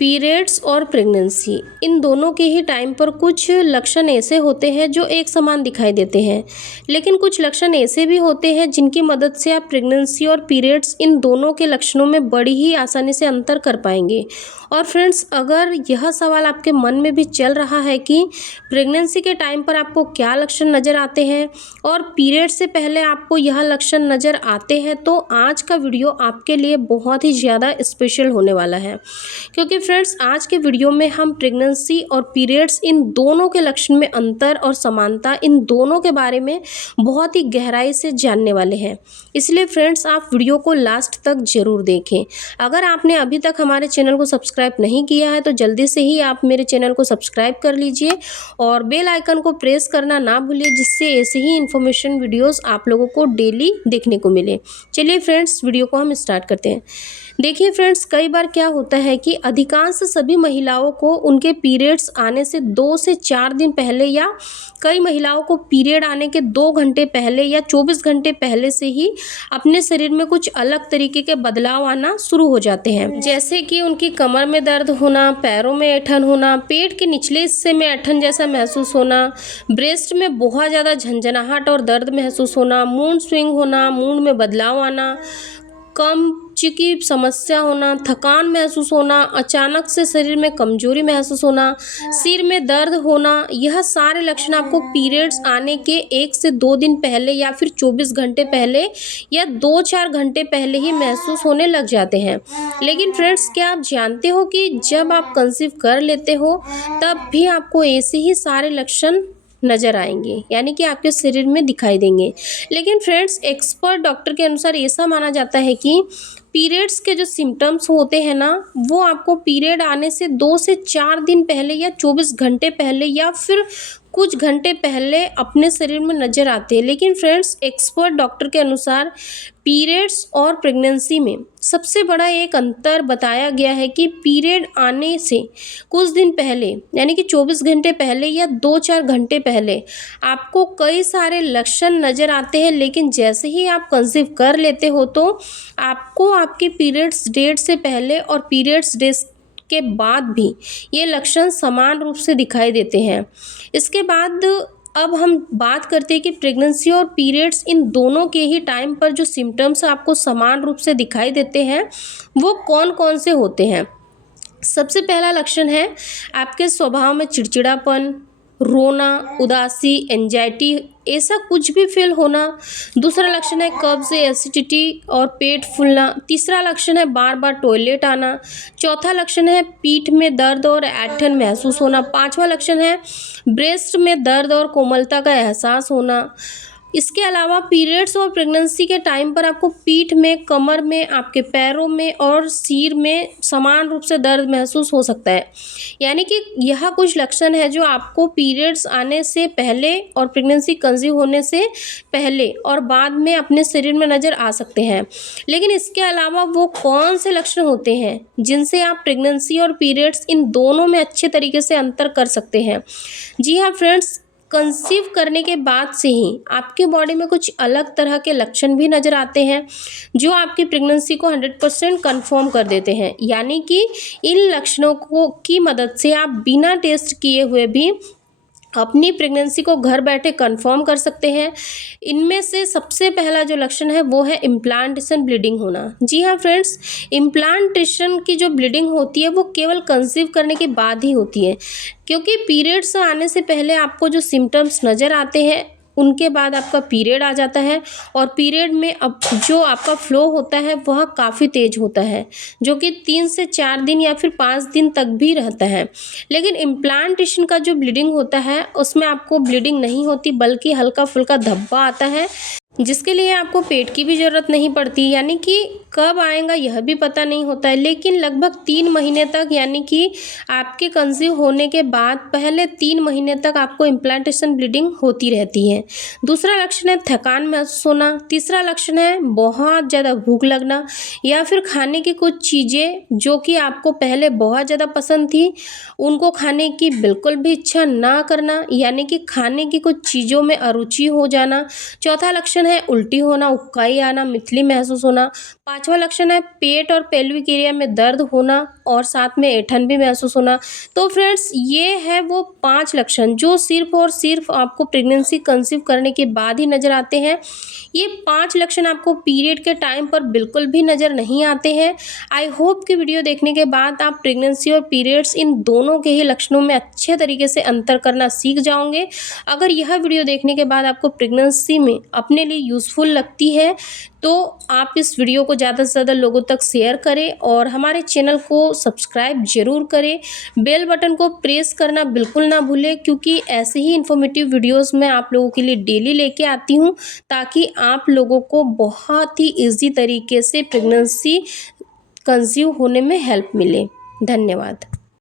Periods और pregnancy इन दोनों के ही टाइम पर कुछ लक्षण ऐसे होते हैं जो एक समान दिखाई देते हैं, लेकिन कुछ लक्षण ऐसे भी होते हैं जिनकी मदद से आप प्रेगनेंसी और पीरियड्स इन दोनों के लक्षणों में बड़ी ही आसानी से अंतर कर पाएंगे। और फ्रेंड्स, अगर यह सवाल आपके मन में भी चल रहा है कि प्रेगनेंसी के टाइम पर आपको क्या लक्षण नज़र आते हैं और पीरियड से पहले आपको यह लक्षण नज़र आते हैं, तो आज का वीडियो आपके लिए बहुत ही ज़्यादा स्पेशल होने वाला है। क्योंकि फ्रेंड्स, आज के वीडियो में हम प्रेगनेंसी और पीरियड्स इन दोनों के लक्षण में अंतर और समानता इन दोनों के बारे में बहुत ही गहराई से जानने वाले हैं। इसलिए फ्रेंड्स, आप वीडियो को लास्ट तक ज़रूर देखें। अगर आपने अभी तक हमारे चैनल को सब्सक्राइब नहीं किया है तो जल्दी से ही आप मेरे चैनल को सब्सक्राइब कर लीजिए और बेल आइकन को प्रेस करना ना भूलिए, जिससे ऐसे ही इन्फॉर्मेशन वीडियोस आप लोगों को डेली देखने को मिले। चलिए फ्रेंड्स, वीडियो को हम स्टार्ट करते हैं। देखिए फ्रेंड्स, कई बार क्या होता है कि अधिकांश सभी महिलाओं को उनके पीरियड्स आने से 2 से 4 दिन पहले या कई महिलाओं को पीरियड आने के 2 घंटे पहले या 24 घंटे पहले से ही अपने शरीर में कुछ अलग तरीके के बदलाव आना शुरू हो जाते हैं। जैसे कि उनकी कमर में दर्द होना, पैरों में ऐंठन होना, पेट के निचले हिस्से में ऐंठन जैसा महसूस होना, ब्रेस्ट में बहुत ज़्यादा झंझनाहट और दर्द महसूस होना, मूड स्विंग होना, मूड में बदलाव आना, कब्ज की समस्या होना, थकान महसूस होना, अचानक से शरीर में कमजोरी महसूस होना, सिर में दर्द होना, यह सारे लक्षण आपको पीरियड्स आने के 1 से 2 दिन पहले या फिर 24 घंटे पहले या 2-4 घंटे पहले ही महसूस होने लग जाते हैं। लेकिन फ्रेंड्स, क्या आप जानते हो कि जब आप कंसीव कर लेते हो तब भी आपको ऐसे ही सारे लक्षण नज़र आएंगे, यानी कि आपके शरीर में दिखाई देंगे। लेकिन फ्रेंड्स, एक्सपर्ट डॉक्टर के अनुसार ऐसा माना जाता है कि पीरियड्स के जो सिम्टम्स होते हैं ना, वो आपको पीरियड आने से 2 से 4 दिन पहले या 24 घंटे पहले या फिर कुछ घंटे पहले अपने शरीर में नज़र आते हैं। लेकिन फ्रेंड्स, एक्सपर्ट डॉक्टर के अनुसार पीरियड्स और प्रेगनेंसी में सबसे बड़ा एक अंतर बताया गया है कि पीरियड आने से कुछ दिन पहले, यानी कि 24 घंटे पहले या 2-4 घंटे पहले आपको कई सारे लक्षण नज़र आते हैं, लेकिन जैसे ही आप कंसीव कर लेते हो तो आपको आपके पीरियड्स डेट से पहले और पीरियड्स डेट के बाद भी ये लक्षण समान रूप से दिखाई देते हैं। इसके बाद अब हम बात करते हैं कि प्रेगनेंसी और पीरियड्स इन दोनों के ही टाइम पर जो सिम्टम्स आपको समान रूप से दिखाई देते हैं वो कौन कौन से होते हैं। सबसे पहला लक्षण है आपके स्वभाव में चिड़चिड़ापन, रोना, उदासी, एंजाइटी, ऐसा कुछ भी फील होना। दूसरा लक्षण है कब्ज, एसिडिटी और पेट फूलना। तीसरा लक्षण है बार बार टॉयलेट आना। चौथा लक्षण है पीठ में दर्द और ऐंठन महसूस होना। पांचवा लक्षण है ब्रेस्ट में दर्द और कोमलता का एहसास होना। इसके अलावा पीरियड्स और प्रेगनेंसी के टाइम पर आपको पीठ में, कमर में, आपके पैरों में और सिर में समान रूप से दर्द महसूस हो सकता है। यानी कि यह कुछ लक्षण है जो आपको पीरियड्स आने से पहले और प्रेगनेंसी कंसीव होने से पहले और बाद में अपने शरीर में नज़र आ सकते हैं। लेकिन इसके अलावा वो कौन से लक्षण होते हैं जिनसे आप प्रेगनेंसी और पीरियड्स इन दोनों में अच्छे तरीके से अंतर कर सकते हैं? जी हाँ फ्रेंड्स, कंसीव करने के बाद से ही आपके बॉडी में कुछ अलग तरह के लक्षण भी नज़र आते हैं जो आपकी प्रेगनेंसी को 100% कन्फर्म कर देते हैं। यानी कि इन लक्षणों को की मदद से आप बिना टेस्ट किए हुए भी अपनी प्रेगनेंसी को घर बैठे कंफर्म कर सकते हैं। इनमें से सबसे पहला जो लक्षण है वो है इम्प्लांटेशन ब्लीडिंग होना। जी हाँ फ्रेंड्स, इम्प्लांटेशन की जो ब्लीडिंग होती है वो केवल कंसीव करने के बाद ही होती है, क्योंकि पीरियड्स आने से पहले आपको जो सिम्टम्स नज़र आते हैं उनके बाद आपका पीरियड आ जाता है और पीरियड में अब जो आपका फ्लो होता है वह काफ़ी तेज़ होता है, जो कि 3 से 4 दिन या फिर 5 दिन तक भी रहता है। लेकिन इम्प्लांटेशन का जो ब्लीडिंग होता है उसमें आपको ब्लीडिंग नहीं होती, बल्कि हल्का फुल्का धब्बा आता है, जिसके लिए आपको पेट की भी ज़रूरत नहीं पड़ती। यानी कि कब आएगा यह भी पता नहीं होता है। लेकिन लगभग 3 महीने तक, यानी कि आपके कंसीव होने के बाद पहले 3 महीने तक आपको इम्प्लांटेशन ब्लीडिंग होती रहती है। दूसरा लक्षण है थकान महसूस होना। तीसरा लक्षण है बहुत ज़्यादा भूख लगना या फिर खाने की कुछ चीज़ें जो कि आपको पहले बहुत ज़्यादा पसंद थी उनको खाने की बिल्कुल भी इच्छा ना करना, यानी कि खाने की कुछ चीज़ों में अरुचि हो जाना। चौथा लक्षण है उल्टी होना, उबकाई आना, मितली महसूस होना। 5वां लक्षण है पेट और पेल्विक एरिया में दर्द होना और साथ में ऐंठन भी महसूस होना। तो फ्रेंड्स ये है वो 5 लक्षण जो सिर्फ़ और सिर्फ़ आपको प्रेगनेंसी कंसीव करने के बाद ही नज़र आते हैं। ये 5 लक्षण आपको पीरियड के टाइम पर बिल्कुल भी नज़र नहीं आते हैं। आई होप कि वीडियो देखने के बाद आप प्रेगनेंसी और पीरियड्स इन दोनों के ही लक्षणों में अच्छे तरीके से अंतर करना सीख जाओगे। अगर यह वीडियो देखने के बाद आपको प्रेगनेंसी में अपने लिए यूज़फुल लगती है तो आप इस वीडियो को ज़्यादा से ज़्यादा लोगों तक शेयर करें और हमारे चैनल को सब्सक्राइब ज़रूर करें। बेल बटन को प्रेस करना बिल्कुल ना भूलें क्योंकि ऐसे ही इन्फॉर्मेटिव वीडियोस मैं आप लोगों के लिए डेली लेके आती हूँ ताकि आप लोगों को बहुत ही ईजी तरीके से प्रेगनेंसी कंसीव होने में हेल्प मिले। धन्यवाद।